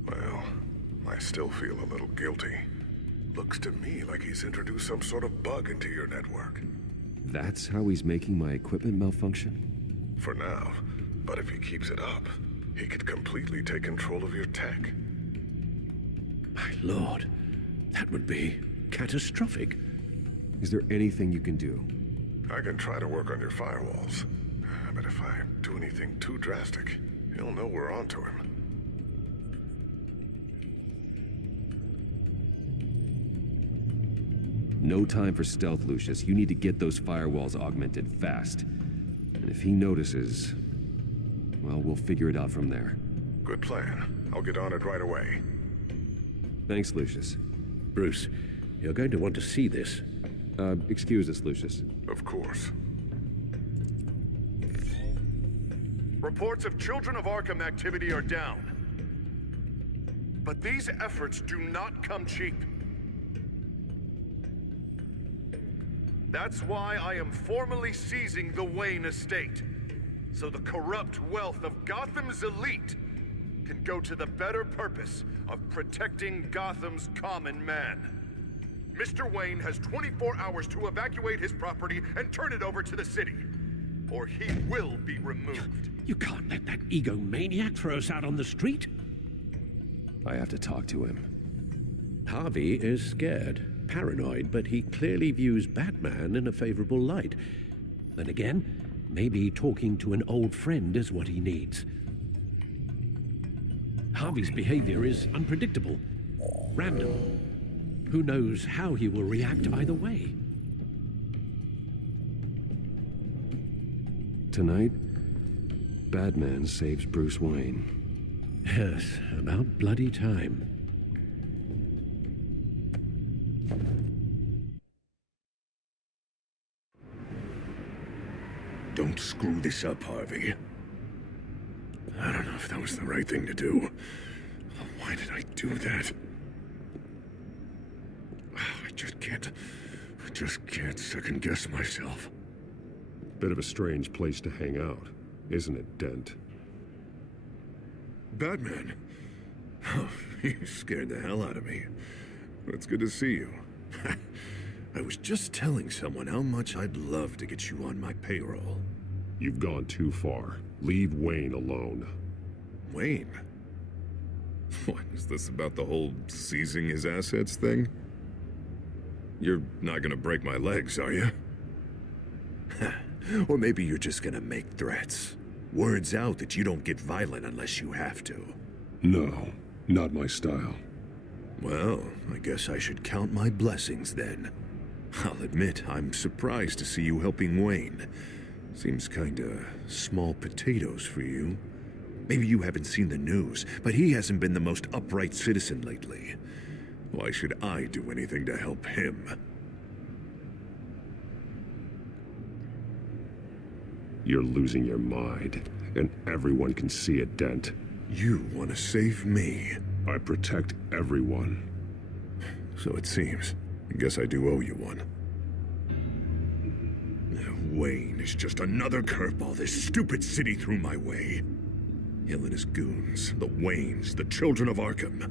Well, I still feel a little guilty. Looks to me like he's introduced some sort of bug into your network. That's how he's making my equipment malfunction? For now. But if he keeps it up, he could completely take control of your tech. My lord, that would be catastrophic. Is there anything you can do? I can try to work on your firewalls. But if I do anything too drastic, he'll know we're onto him. No time for stealth, Lucius. You need to get those firewalls augmented fast. And if he notices, well, we'll figure it out from there. Good plan. I'll get on it right away. Thanks, Lucius. Bruce, you're going to want to see this. Excuse us, Lucius. Of course. Reports of Children of Arkham activity are down. But these efforts do not come cheap. That's why I am formally seizing the Wayne estate, so the corrupt wealth of Gotham's elite can go to the better purpose of protecting Gotham's common man. Mr. Wayne has 24 hours to evacuate his property and turn it over to the city, or he will be removed. You can't let that egomaniac throw us out on the street. I have to talk to him. Harvey is scared, paranoid, but he clearly views Batman in a favorable light. Then again, maybe talking to an old friend is what he needs. Harvey's behavior is unpredictable, random. Who knows how he will react either way? Tonight, Batman saves Bruce Wayne. Yes, about bloody time. Don't screw this up, Harvey. I don't know if that was the right thing to do. Why did I do that? I just can't second guess myself. Bit of a strange place to hang out, isn't it, Dent? Batman? Oh, you scared the hell out of me. It's good to see you. I was just telling someone how much I'd love to get you on my payroll. You've gone too far. Leave Wayne alone. Wayne? What, is this about the whole seizing his assets thing? You're not gonna break my legs, are you? Or maybe you're just gonna make threats. Words out that you don't get violent unless you have to. No, not my style. Well, I guess I should count my blessings then. I'll admit, I'm surprised to see you helping Wayne. Seems kinda small potatoes for you. Maybe you haven't seen the news, but he hasn't been the most upright citizen lately. Why should I do anything to help him? You're losing your mind, and everyone can see it, Dent. You want to save me? I protect everyone. So it seems. I guess I do owe you one. Wayne is just another curveball this stupid city threw my way. Him and his goons, the Waynes, the children of Arkham.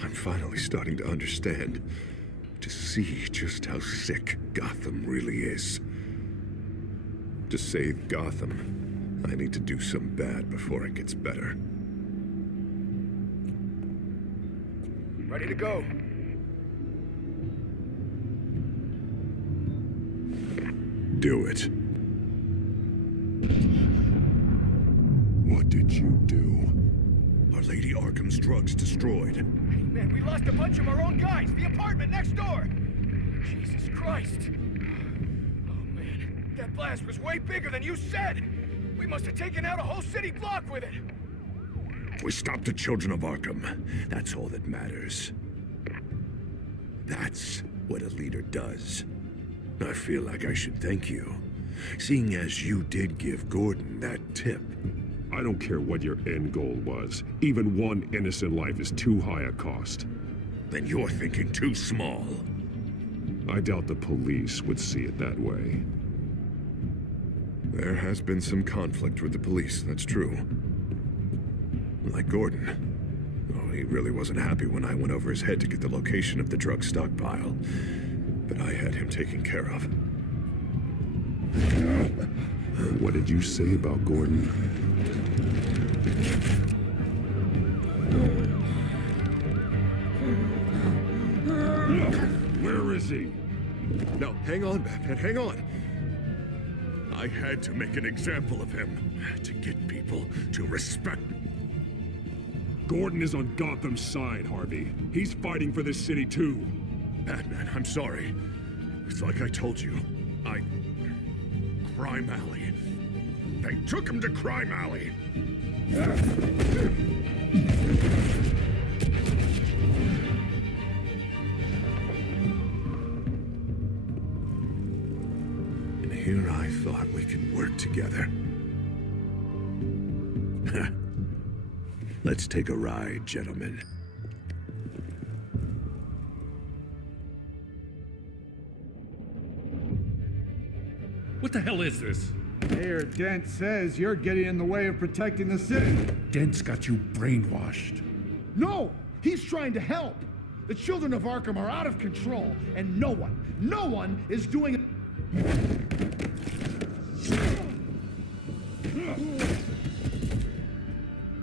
I'm finally starting to understand, to see just how sick Gotham really is. To save Gotham, I need to do some bad before it gets better. Ready to go. Do it. What did you do? Our Lady Arkham's drugs destroyed. Hey, man, we lost a bunch of our own guys. The apartment next door. Jesus Christ. Oh, man. That blast was way bigger than you said. We must have taken out a whole city block with it. We stopped the children of Arkham. That's all that matters. That's what a leader does. I feel like I should thank you, seeing as you did give Gordon that tip. I don't care what your end goal was. Even one innocent life is too high a cost. Then you're thinking too small. I doubt the police would see it that way. There has been some conflict with the police, that's true. Like Gordon. Oh, he really wasn't happy when I went over his head to get the location of the drug stockpile. But I had him taken care of. What did you say about Gordon? Where is he? No, hang on, Batman, hang on. I had to make an example of him, to get people to respect. Gordon is on Gotham's side, Harvey. He's fighting for this city too. Batman, I'm sorry. It's like I told you. Crime Alley. They took him to Crime Alley. And here I thought we could work together. Let's take a ride, gentlemen. What the hell is this? Mayor Dent says you're getting in the way of protecting the city. Dent's got you brainwashed. No! He's trying to help! The children of Arkham are out of control, and no one is doing it.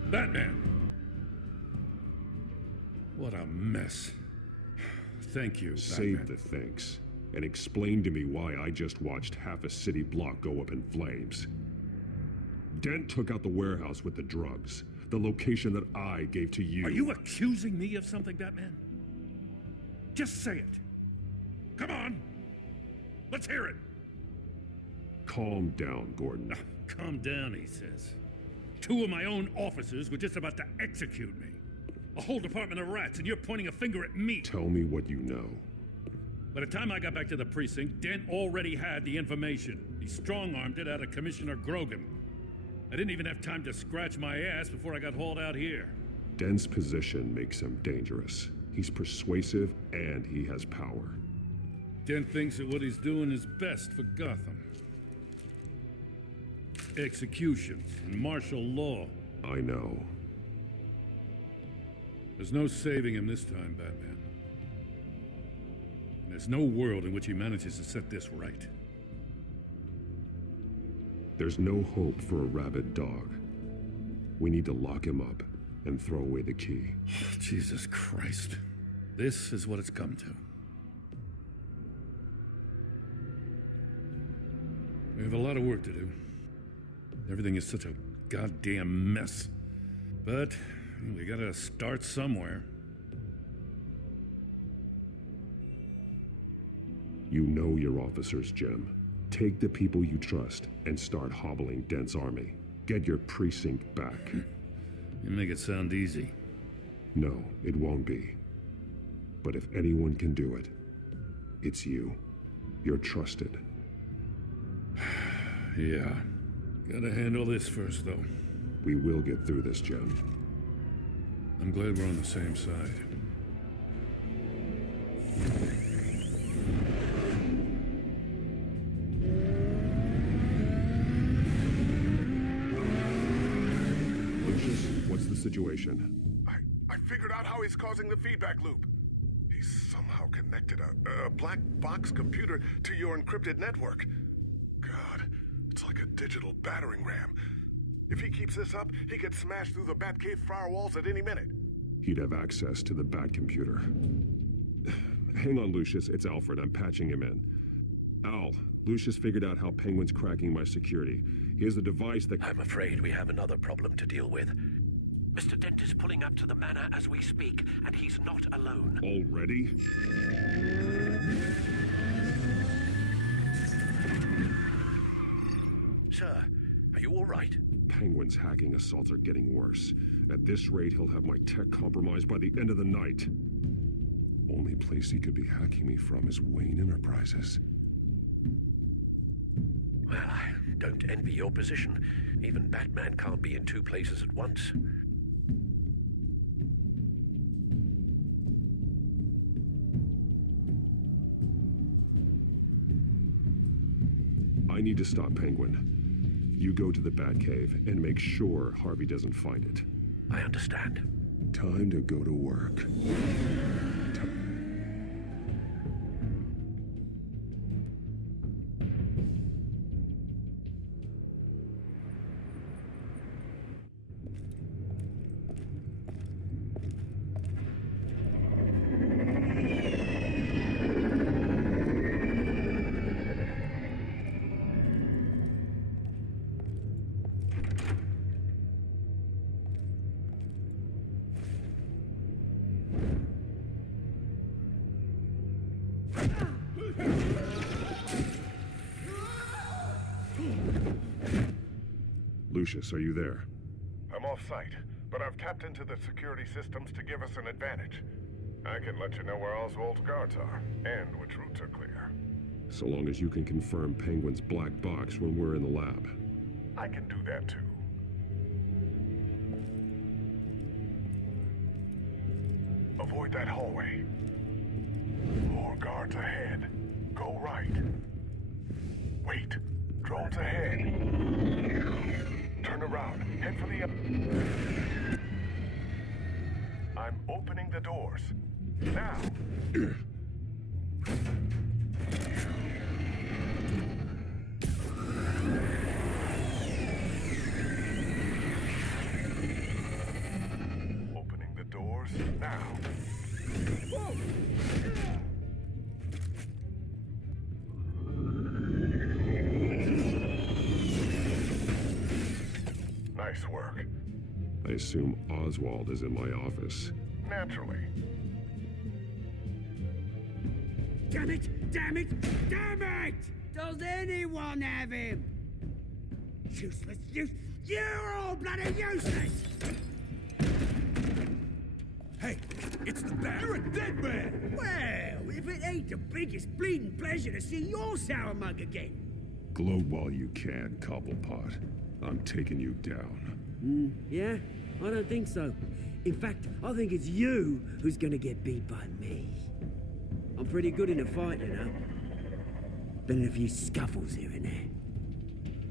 Batman! What a mess. Thank you, Save Batman. the thanks. And explain to me why I just watched half a city block go up in flames. Dent took out the warehouse with the drugs, the location that I gave to you. Are you accusing me of something, Batman? Just say it. Come on. Let's hear it. Calm down, Gordon. Calm down, he says. 2 of my own officers were just about to execute me. A whole department of rats, and you're pointing a finger at me. Tell me what you know. By the time I got back to the precinct, Dent already had the information. He strong-armed it out of Commissioner Grogan. I didn't even have time to scratch my ass before I got hauled out here. Dent's position makes him dangerous. He's persuasive, and he has power. Dent thinks that what he's doing is best for Gotham. Executions and martial law. I know. There's no saving him this time, Batman. And there's no world in which he manages to set this right. There's no hope for a rabid dog. We need to lock him up and throw away the key. Jesus Christ. This is what it's come to. We have a lot of work to do. Everything is such a goddamn mess. But we gotta start somewhere. You know your officers, Jim. Take the people you trust and start hobbling Dent's army. Get your precinct back. You make it sound easy. No, it won't be. But if anyone can do it, it's you. You're trusted. Yeah. Gotta handle this first, though. We will get through this, Jen. I'm glad we're on the same side. Lucius, what's the situation? I figured out how he's causing the feedback loop. He's somehow connected a black box computer to your encrypted network. God, it's like a digital battering ram. If he keeps this up, he could smash through the Batcave firewalls at any minute. He'd have access to the Bat computer. Hang on, Lucius. It's Alfred. I'm patching him in. Al, Lucius figured out how Penguin's cracking my security. He has a device that... I'm afraid we have another problem to deal with. Mr. Dent is pulling up to the manor as we speak, and he's not alone. Already? Sir, are you all right? Penguin's hacking assaults are getting worse. At this rate, he'll have my tech compromised by the end of the night. Only place he could be hacking me from is Wayne Enterprises. Well, I don't envy your position. Even Batman can't be in two places at once. I need to stop Penguin. You go to the Batcave and make sure Harvey doesn't find it. I understand. Time to go to work. Lucius, are you there? I'm off-site, but I've tapped into the security systems to give us an advantage. I can let you know where Oswald's guards are, and which routes are clear. So long as you can confirm Penguin's black box when we're in the lab. I can do that too. Avoid that hallway. More guards ahead. Go right. Wait. Drones ahead. Turn around. Head for the... I'm opening the doors. Now. Opening the doors now. Whoa. Nice work. I assume Oswald is in my office. Naturally. Damn it! Damn it! Damn it! Does anyone have him? Useless! You're all bloody useless! Hey, it's the Bat. You're a dead man! Well, if it ain't the biggest bleeding pleasure to see your sour mug again. Gloat while you can, Cobblepot. I'm taking you down. Yeah? I don't think so. In fact, I think it's you who's gonna get beat by me. I'm pretty good in a fight, you know. Been in a few scuffles here and there.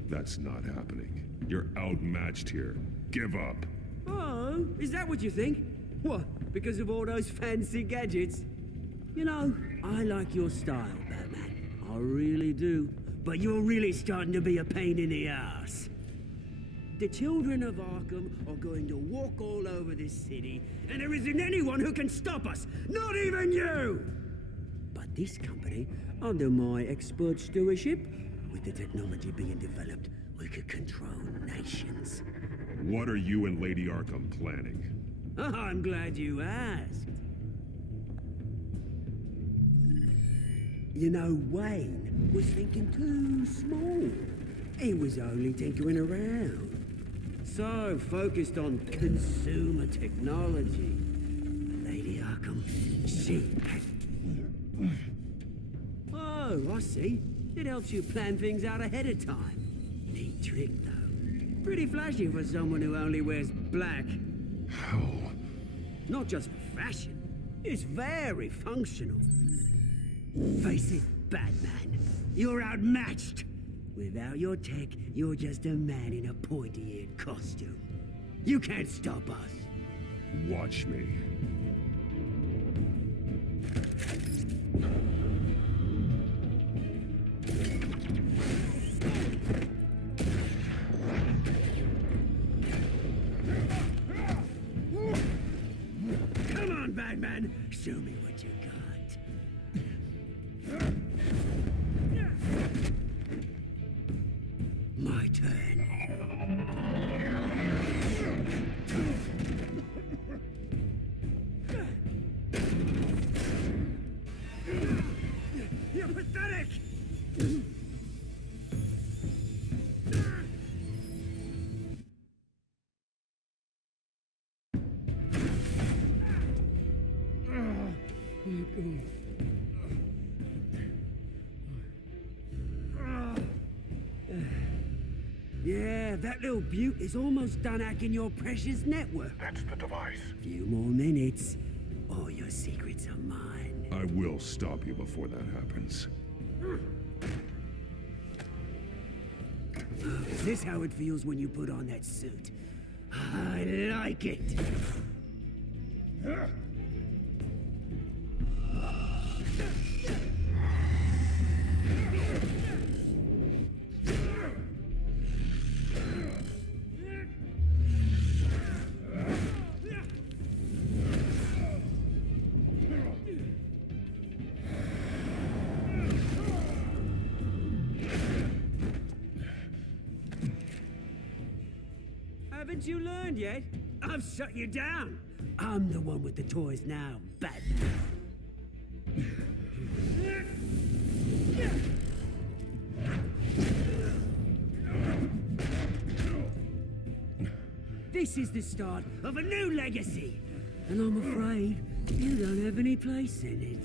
That's not happening. You're outmatched here. Give up. Oh, is that what you think? What, because of all those fancy gadgets? You know, I like your style, Batman. I really do. But you're really starting to be a pain in the ass. The children of Arkham are going to walk all over this city, and there isn't anyone who can stop us, not even you! But this company, under my expert stewardship, with the technology being developed, we could control nations. What are you and Lady Arkham planning? I'm glad you asked. You know, Wayne was thinking too small. He was only tinkering around. So focused on consumer technology Sheep. Oh, I see. It helps you plan things out ahead of time. Neat trick, though. Pretty flashy for someone who only wears black. How? Not just for fashion. It's very functional. Face it, Batman. You're outmatched. Without your tech, you're just a man in a pointy-eared costume. You can't stop us. Watch me. Come on, Batman. Show me what you got. My turn. You're pathetic! Yeah, that little beaut is almost done hacking your precious network. That's the device. Few more minutes, all your secrets are mine. I will stop you before that happens. Is this how it feels when you put on that suit? I like it. Haven't you learned yet? I've shut you down. I'm the one with the toys now, Batman. This is the start of a new legacy, and I'm afraid you don't have any place in it.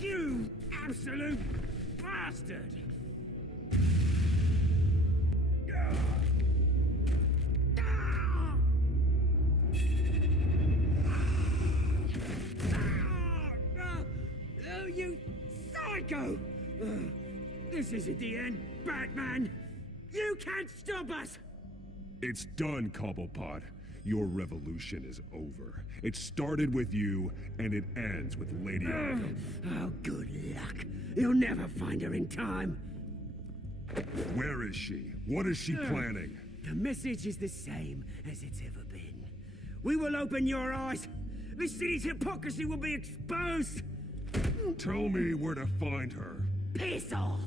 You absolute bastard! Oh, you psycho! This isn't the end, Batman! You can't stop us! It's done, Cobblepot. Your revolution is over. It started with you, and it ends with Lady Arkham. Oh, good luck. You'll never find her in time. Where is she? What is she planning? The message is the same as it's ever been. We will open your eyes. The city's hypocrisy will be exposed. Tell me where to find her. Piss off!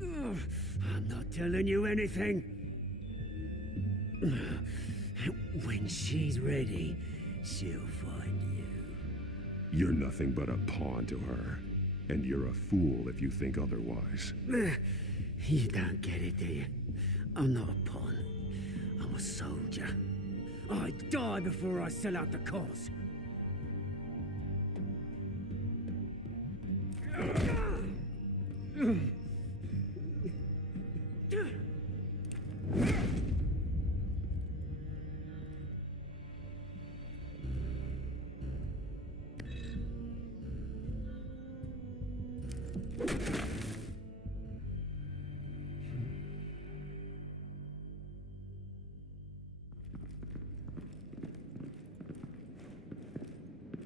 Ugh, I'm not telling you anything. When she's ready, she'll find you. You're nothing but a pawn to her. And you're a fool if you think otherwise. You don't get it, do you? I'm not a pawn. I'm a soldier. I die before I sell out the cause.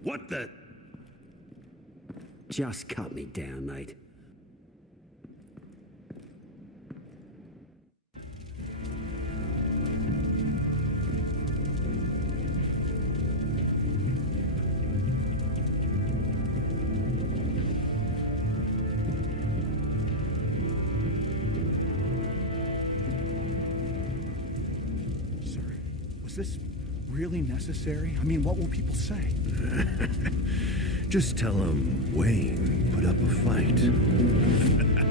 What the? Just cut me down, mate. Sir, was this really necessary? I mean, what will people say? Just tell him Wayne put up a fight.